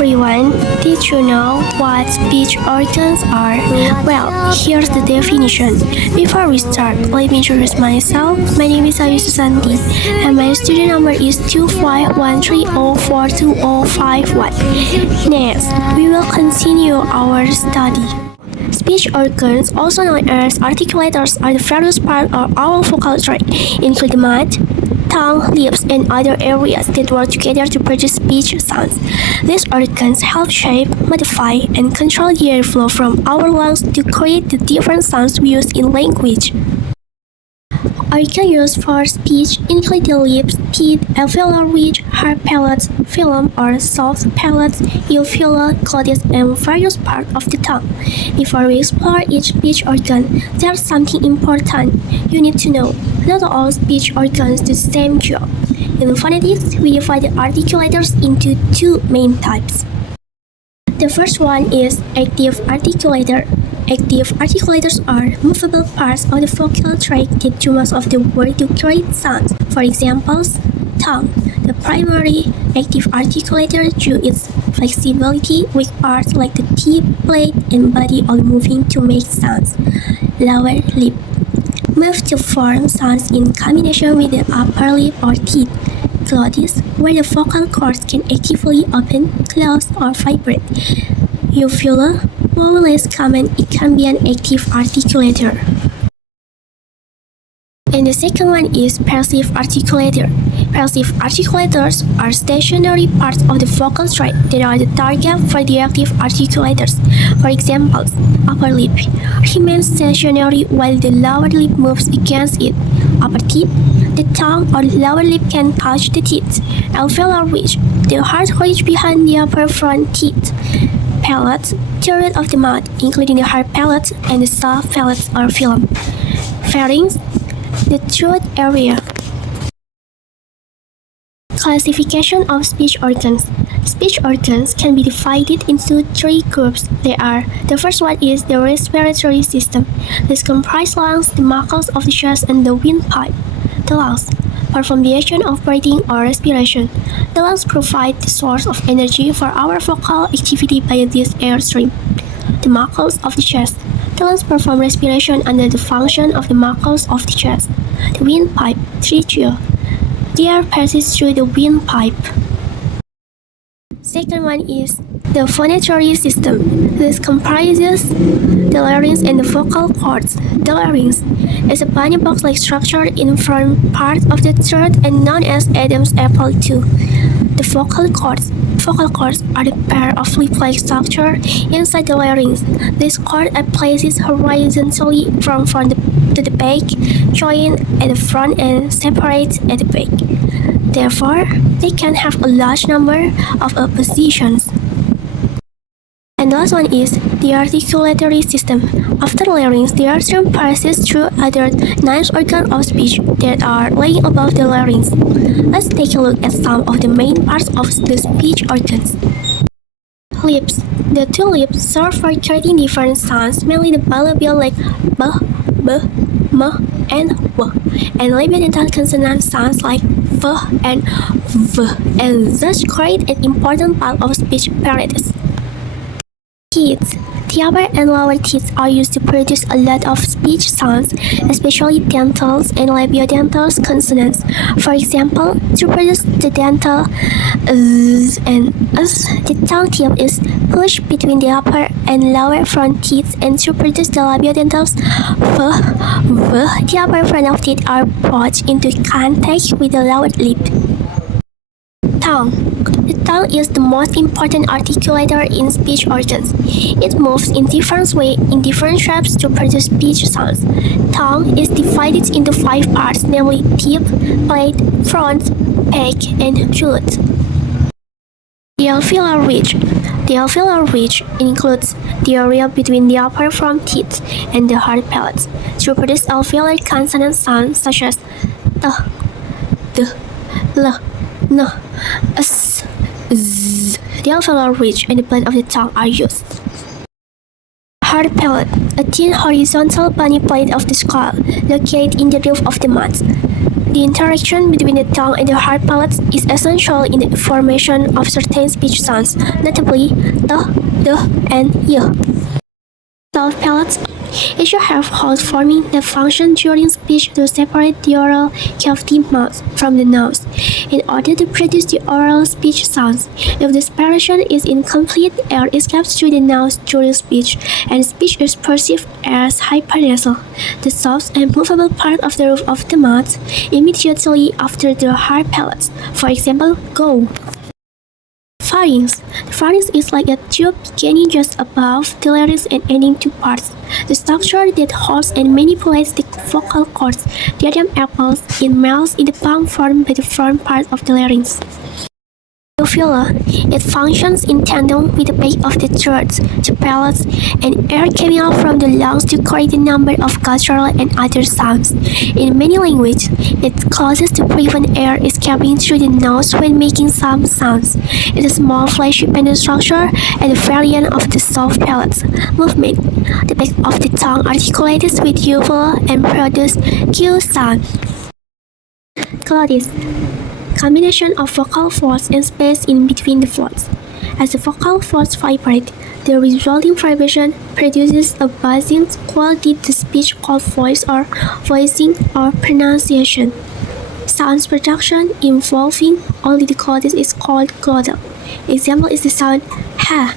everyone, did you know what speech organs are? Well, here's the definition. Before we start, let me introduce myself. My name is Ayu Susanti and my student number is 25130425051. Next, we will continue our study. Speech organs, also known as articulators, are the various parts of our vocal tract, including mouth, tongue, lips, and other areas that work together to produce speech sounds. These organs help shape, modify, and control the airflow from our lungs to create the different sounds we use in language. Organs used for speech include the lips, teeth, alveolar ridge, hard palates, phlegm or soft palates, uvula, glottis, and various parts of the tongue. Before we explore each speech organ, there's something important you need to know. Not all speech organs do the same job. In phonetics, we divide the articulators into two main types. The first one is active articulator. Active articulators are movable parts of the vocal tract that do most of the work to create sounds. For example, tongue. The primary active articulator due its flexibility with parts like the tip, blade, and body all moving to make sounds. Lower lip. Move to form sounds in combination with the upper lip or teeth. Glottis, where the vocal cords can actively open, close, or vibrate. Uvula, while less common, it can be an active articulator. And the second one is passive articulator. Passive articulators are stationary parts of the vocal tract that are the target for the active articulators. For example, upper lip remains stationary while the lower lip moves against it. Upper teeth, the tongue or lower lip can touch the teeth. Alveolar ridge, the hard ridge behind the upper front teeth. Palate, the root of the mouth, including the hard palate and the soft palate or phlegm. Pharynx, the throat area. Classification of speech organs. Speech organs can be divided into three groups. The first one is the respiratory system. This comprises lungs, the muscles of the chest, and the windpipe. The lungs perform the action of breathing or respiration. The lungs provide the source of energy for our vocal activity by this airstream. The muscles of the chest. The lungs perform respiration under the function of the muscles of the chest. The windpipe, trachea. The air passes through the windpipe. Second one is the phonatory system. This comprises the larynx and the vocal cords. The larynx is a bunny box-like structure in front part of the throat and known as Adam's apple II. The vocal cords. Vocal cords are the pair of lip-like structure inside the larynx. These cords are placed horizontally from front to the back, join at the front and separate at the back. Therefore, they can have a large number of positions. And the last one is the articulatory system. After the larynx, the airstream passes through other 9 organs of speech that are laying above the larynx. Let's take a look at some of the main parts of the speech organs. Lips. The two lips serve for creating different sounds, mainly the bilabial like b, b, m, and w, and labiodental consonant sounds like f and v, and thus create an important part of speech apparatus. Teeth. The upper and lower teeth are used to produce a lot of speech sounds, especially dentals and labiodental consonants. For example, to produce the dental z and s, the tongue tip is pushed between the upper and lower front teeth, and to produce the labiodentals f, v, the upper front of teeth are brought into contact with the lower lip. Tongue. The tongue is the most important articulator in speech organs. It moves in different ways in different shapes to produce speech sounds. Tongue is divided into 5 parts, namely tip, blade, front, back, and root. The alveolar ridge. The alveolar ridge includes the area between the upper front teeth and the hard palates to produce alveolar consonant sounds such as t, d, l, n, s, z. The alveolar ridge and the blade of the tongue are used. Hard palate, a thin horizontal bony plate of the skull located in the roof of the mouth. The interaction between the tongue and the hard palates is essential in the formation of certain speech sounds, notably t, d, and y. Soft palates each have holes forming that function during speech to separate the oral cavity mouth from the nose in order to produce the oral speech sounds. If the separation is incomplete, air escapes through the nose during speech, and speech is perceived as hypernasal, the soft and movable part of the roof of the mouth, immediately after the hard palates. For example, go. Pharynx. The pharynx is like a tube beginning just above the larynx and ending two parts. The structure that holds and manipulates the vocal cords, diadem apples, in males in the palm formed by the front part of the larynx. Uvula. It functions in tandem with the back of the throat, the palates, and air coming out from the lungs to create a number of guttural and other sounds. In many languages, it causes to prevent air escaping through the nose when making some sounds. It is a small flesh-dependent structure and a variant of the soft palate movement. The back of the tongue articulates with uvula and produces Q sound. Glottis. Combination of vocal folds and space in between the folds. As the vocal folds vibrate, the resulting vibration produces a buzzing quality to speech called voice or voicing or pronunciation. Sound production involving only the glottis is called glottal. Example is the sound ha.